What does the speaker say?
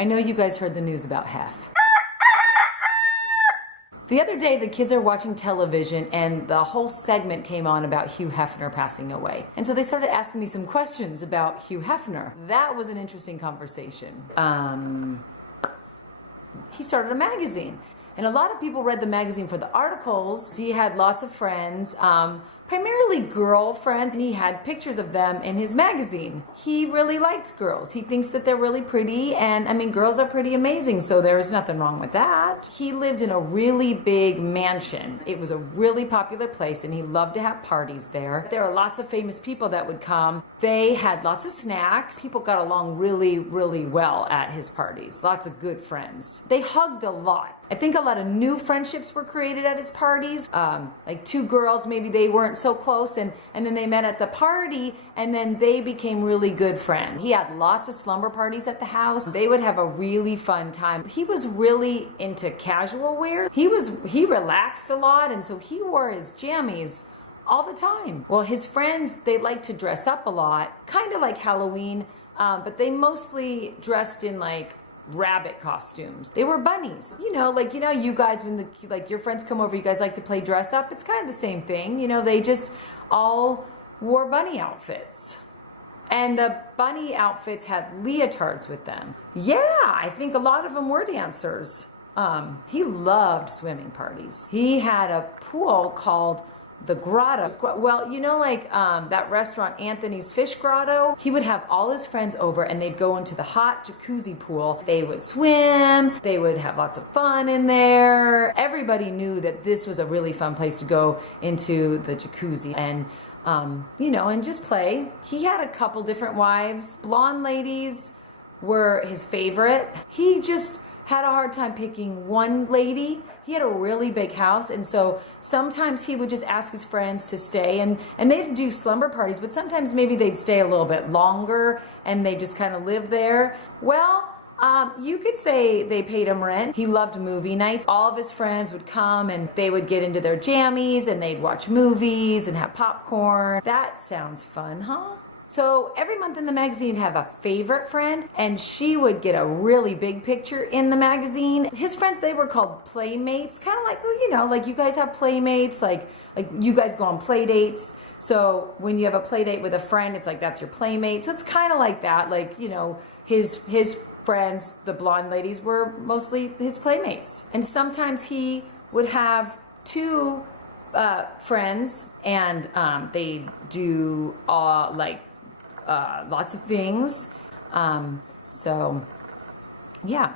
I know you guys heard the news about Hef. The other day, the kids are watching television and the whole segment came on about Hugh Hefner passing away. And so they started asking me some questions about Hugh Hefner. That was an interesting conversation. He started a magazine. And a lot of people read the magazine for the articles. He had lots of friends, primarily girlfriends, and he had pictures of them in his magazine. He really liked girls. He thinks that they're really pretty, and I mean, girls are pretty amazing, so there's nothing wrong with that. He lived in a really big mansion. It was a really popular place, and he loved to have parties there. There are lots of famous people that would come. They had lots of snacks. People got along really, really well at his parties. Lots of good friends. They hugged a lot. I think a lot of new friendships were created at his parties. Like two girls, maybe they weren't so close, and then they met at the party, and then they became really good friends. He had lots of slumber parties at the house. They would have a really fun time. He was really into casual wear. He relaxed a lot, and so he wore his jammies all the time. Well, his friends, they like to dress up a lot, kind of like Halloween, but they mostly dressed in like rabbit costumes. They were bunnies. You guys, when your friends come over, you guys like to play dress up. It's kind of the same thing. They just all wore bunny outfits. And the bunny outfits had leotards with them. Yeah, I think a lot of them were dancers. He loved swimming parties. He had a pool called the Grotto. Well, that restaurant, Anthony's Fish Grotto, he would have all his friends over and they'd go into the hot jacuzzi pool. They would swim, they would have lots of fun in there. Everybody knew that this was a really fun place to go into the jacuzzi and and just play. He had a couple different wives. Blonde ladies were his favorite. He just had a hard time picking one lady. He had a really big house, and so sometimes he would just ask his friends to stay, and they'd do slumber parties, but sometimes maybe they'd stay a little bit longer and they just kind of live there. Well, you could say they paid him rent. He loved movie nights. All of his friends would come and they would get into their jammies and they'd watch movies and have popcorn. That sounds fun, huh? So every month in the magazine he'd have a favorite friend, and she would get a really big picture in the magazine. His friends, they were called playmates, kind of like you guys have playmates, like you guys go on play dates. So when you have a play date with a friend, it's like that's your playmate. So it's kind of like that, his friends, the blonde ladies, were mostly his playmates. And sometimes he would have two friends, and they do lots of things. So yeah.